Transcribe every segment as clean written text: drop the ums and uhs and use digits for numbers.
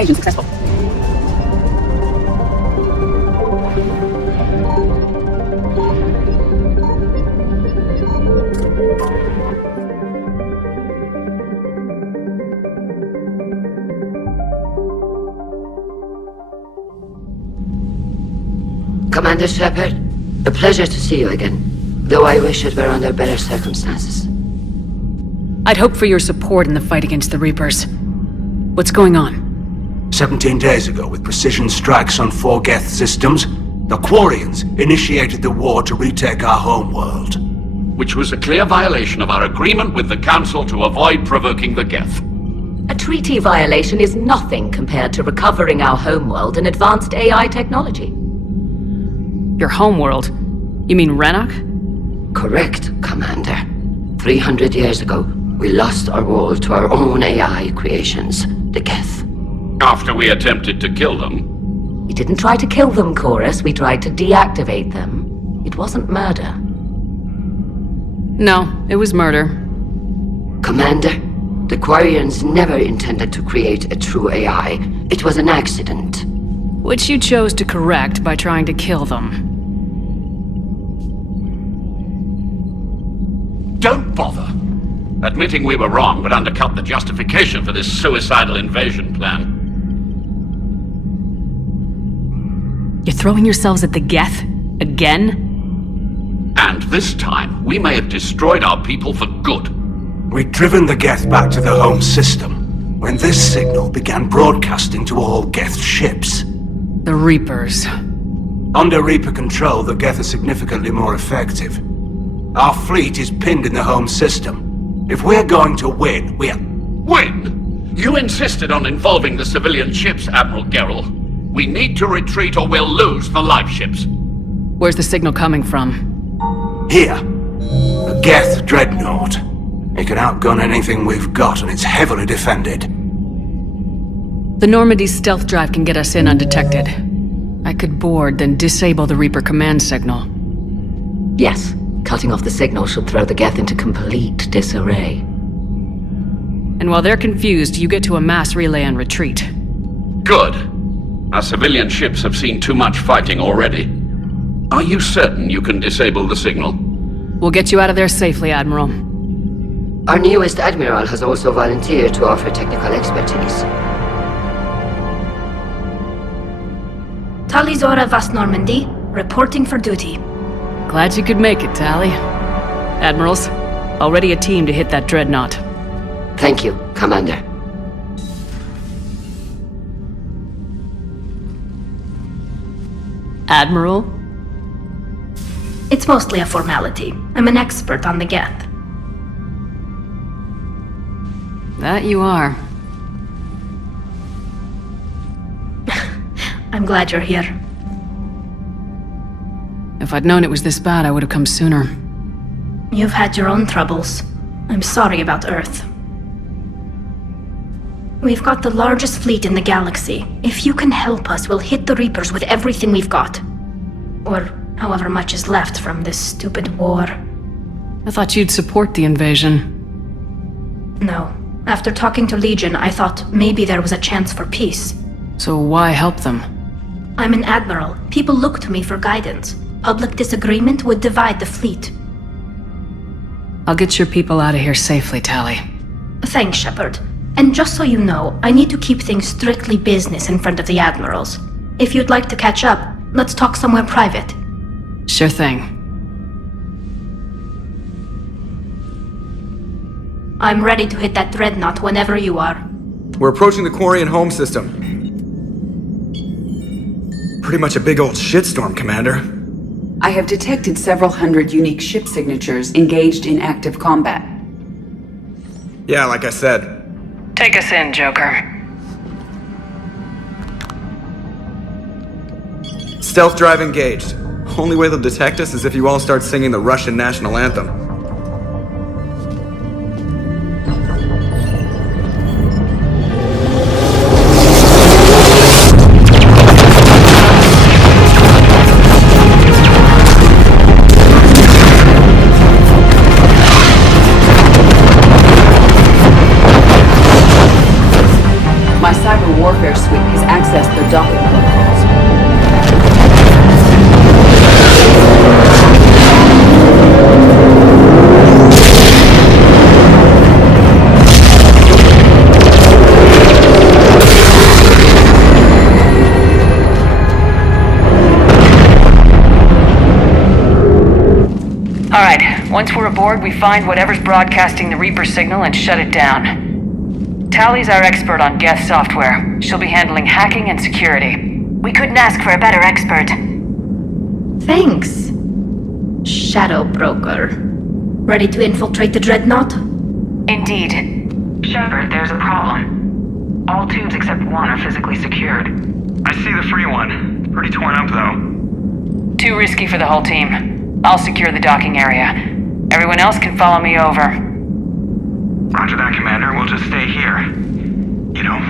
Evasion successful. Commander Shepard, a pleasure to see you again, though I wish it were under better circumstances. I'd hoped for your support in the fight against the Reapers. What's going on? 17 days ago, with precision strikes on 4 Geth systems, the Quarians initiated the war to retake our homeworld. Which was a clear violation of our agreement with the Council to avoid provoking the Geth. A treaty violation is nothing compared to recovering our homeworld and advanced AI technology. Your homeworld? You mean Renok? Correct, Commander. 300 years ago, we lost our world to our own AI creations, the Geth. After we attempted to kill them. We didn't try to kill them, Chorus. We tried to deactivate them. It wasn't murder. No, it was murder. Commander, the Quarians never intended to create a true AI. It was an accident. Which you chose to correct by trying to kill them. Don't bother. Admitting we were wrong would undercut the justification for this suicidal invasion plan. You're throwing yourselves at the Geth? Again? And this time, we may have destroyed our people for good. We'd driven the Geth back to the home system, when this signal began broadcasting to all Geth ships. The Reapers. Under Reaper control, the Geth are significantly more effective. Our fleet is pinned in the home system. If we're going to win, Win? You insisted on involving the civilian ships, Admiral Gerrel. We need to retreat or we'll lose the live ships. Where's the signal coming from? Here. A Geth dreadnought. It can outgun anything we've got, and it's heavily defended. The Normandy's stealth drive can get us in undetected. I could board, then disable the Reaper command signal. Yes, cutting off the signal should throw the Geth into complete disarray. And while they're confused, you get to a mass relay and retreat. Good. Our civilian ships have seen too much fighting already. Are you certain you can disable the signal? We'll get you out of there safely, Admiral. Our newest Admiral has also volunteered to offer technical expertise. Talizora Vast Normandy, reporting for duty. Glad you could make it, Tally. Admirals, already a team to hit that dreadnought. Thank you, Commander. Admiral? It's mostly a formality. I'm an expert on the Geth. That you are. I'm glad you're here. If I'd known it was this bad, I would have come sooner. You've had your own troubles. I'm sorry about Earth. We've got the largest fleet in the galaxy. If you can help us, we'll hit the Reapers with everything we've got. Or however much is left from this stupid war. I thought you'd support the invasion. No. After talking to Legion, I thought maybe there was a chance for peace. So why help them? I'm an admiral. People look to me for guidance. Public disagreement would divide the fleet. I'll get your people out of here safely, Tally. Thanks, Shepard. And just so you know, I need to keep things strictly business in front of the admirals. If you'd like to catch up, let's talk somewhere private. Sure thing. I'm ready to hit that dreadnought whenever you are. We're approaching the Quarian home system. Pretty much a big old shitstorm, Commander. I have detected several hundred unique ship signatures engaged in active combat. Yeah, like I said. Take us in, Joker. Stealth drive engaged. Only way they'll detect us is if you all start singing the Russian national anthem. My cyber warfare suite has accessed their docking protocols. Alright, once we're aboard, we find whatever's broadcasting the Reaper signal and shut it down. Tally's our expert on Geth software. She'll be handling hacking and security. We couldn't ask for a better expert. Thanks. Shadow Broker. Ready to infiltrate the dreadnought? Indeed. Shepard, there's a problem. All tubes except one are physically secured. I see the free one. Pretty torn up, though. Too risky for the whole team. I'll secure the docking area. Everyone else can follow me over. Roger that, Commander. We'll just stay here. You know,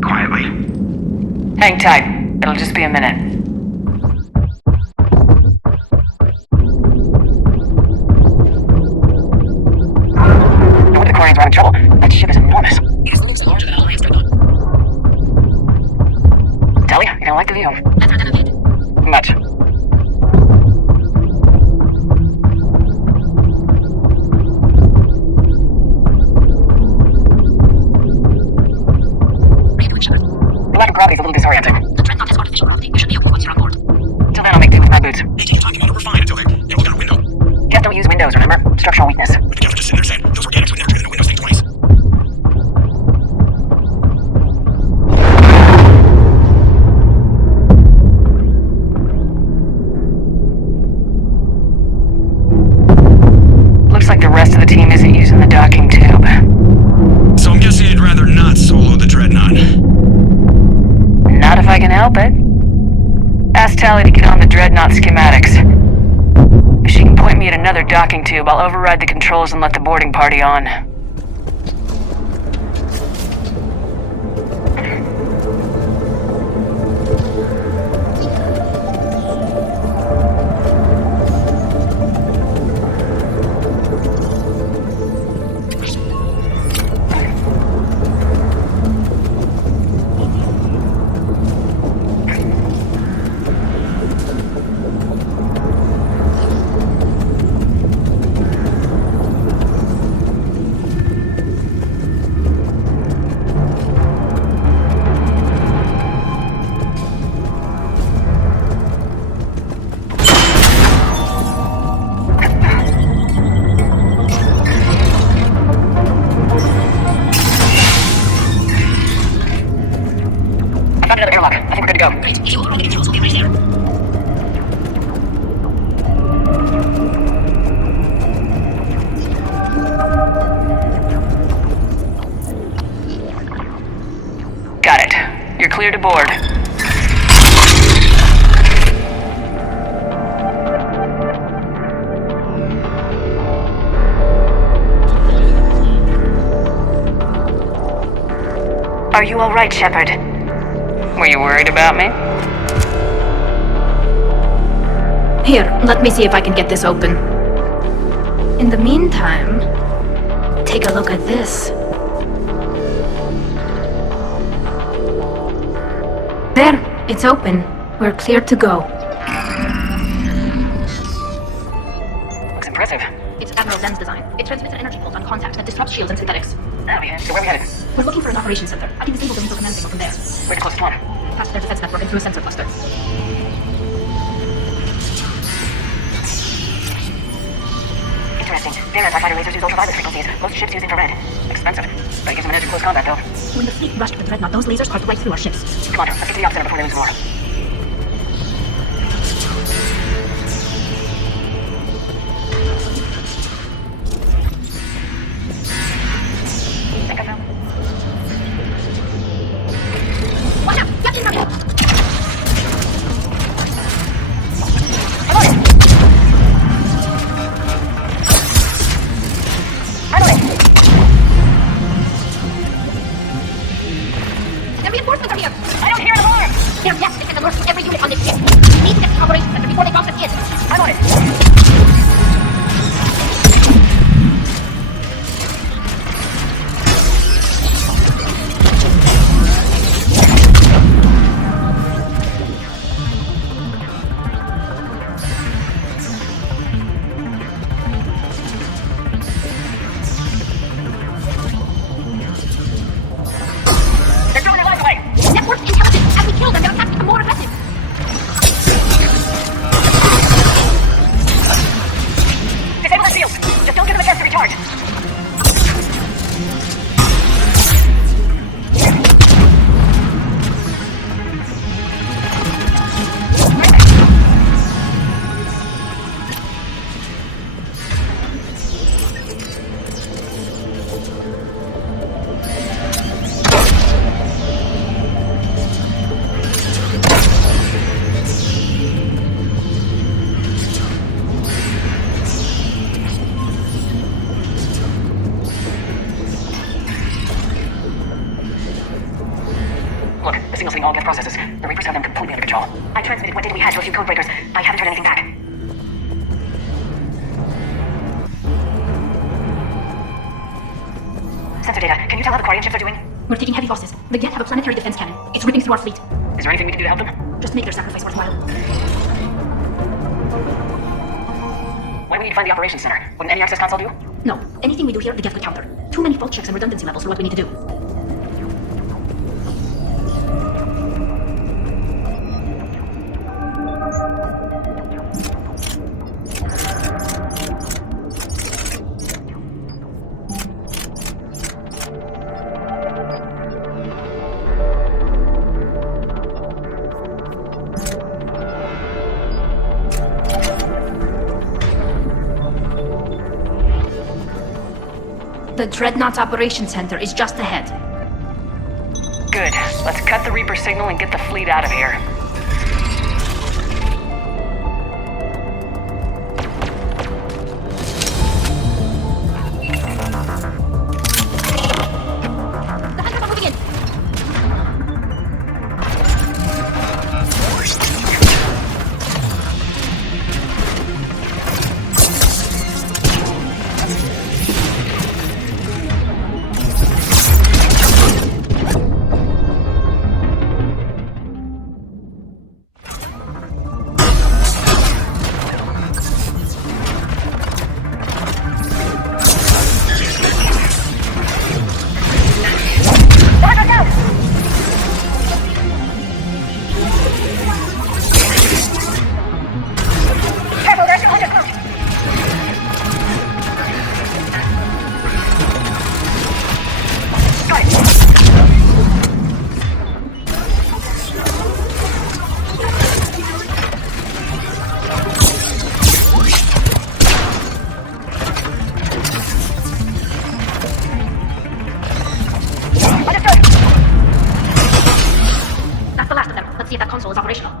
quietly. Hang tight. It'll just be a minute. No wonder the Quarians are having trouble. That ship is enormous. It is almost larger than Alliance dreadnought. Tally, you're gonna like the view. Better than a bit. Much. The lack of gravity is a little disorienting. The dreadnought has artificial gravity. You should be okay once you're on board. Till then, I'll make do with my boots. Hey, take your time, Commander. We're fine until they... Yeah, we got a window. Geth don't use windows, remember? Structural weakness. But the Geth are just sitting there saying, those organics would never do the windows thing twice. Looks like the rest of the team isn't using the docking tube. So I'm guessing you'd rather not solo the Dreadnought. Not if I can help it. Ask Tally to get on the Dreadnought schematics. If she can point me at another docking tube, I'll override the controls and let the boarding party on. You're clear to board. Are you all right, Shepard? Were you worried about me? Here, let me see if I can get this open. In the meantime, take a look at this. There, it's open. We're clear to go. Looks impressive. It's Admiral Zen's design. It transmits an energy pulse on contact that disrupts shields and synthetics. Oh yeah, so where are we headed? We're looking for an operations center. I can disable the missile command signal from there. Where's the closest one? Past their defense network and through a sensor cluster. Interesting. Their anti-fighter lasers use ultraviolet frequencies. Most ships use infrared. Expensive. But it gives them an edge in close combat, though. When the fleet rushed the Dreadnought, those lasers carved right through our ships. Come on, let's get to the op center before they lose more. Think I found. Watch out! Get in front of me! The reinforcements are here! I don't hear an alarm! They're yes, and alerts to every unit on this ship. We need to get to the operations center before they drop us in. I'm on it! They're throwing their lives away! Network's intelligent. As we kill them, their attacks become more aggressive. Disable the shield! Just don't give them a chance to recharge! Look, the signal's hitting all gas processes. The Reapers have them completely under control. I transmitted what data we had to a few code breakers. I haven't heard anything back. Sensor data. Can you tell how the Quarian ships are doing? We're taking heavy losses. The Geth have a planetary defense cannon. It's ripping through our fleet. Is there anything we can do to help them? Just make their sacrifice worthwhile. Why do we need to find the operations center? Wouldn't any access console do? No, anything we do here, the Geth could counter. Too many fault checks and redundancy levels for what we need to do. The Dreadnought's operations center is just ahead. Good. Let's cut the Reaper signal and get the fleet out of here. The hunters are moving in! Let's see if that console is operational.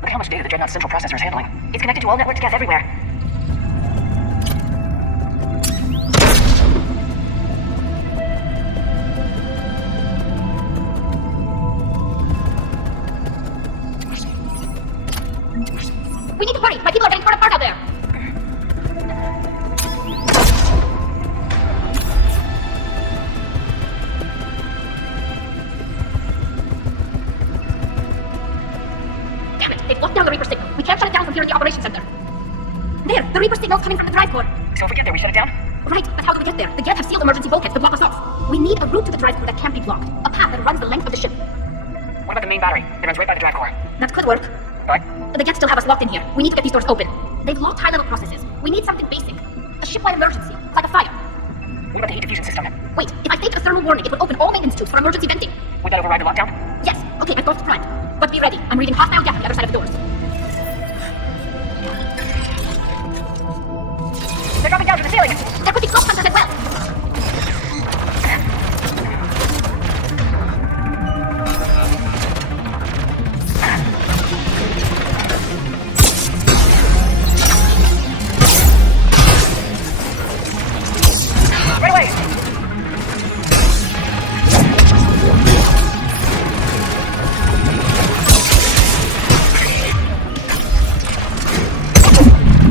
Look at how much data the Dreadnought's central processor is handling. It's connected to all networked geth everywhere. We need to hurry! My people are getting torn apart out there! Damn it! They've locked down the Reaper signal. We can't shut it down from here in the operations center. There! The Reaper signal's coming from the drive core. So if we get there, we shut it down? Right, but how do we get there? The Geth have sealed emergency bulkheads to block us off. We need a route to the drive core that can't be blocked. A path that runs the length of the ship. What about the main battery? It runs right by the drive core. That could work. But The Geth still have us locked in here. We need to get these doors open. They've locked high-level processes. We need something basic. A ship-wide emergency, like a fire. what about the heat diffusion system? Wait, if I faked a thermal warning, it would open all maintenance tubes for emergency venting. Would that override the lockdown? Yes, okay, I've got it primed. But be ready. I'm reading hostile Geth on the other side of the doors. They're dropping down to the ceiling!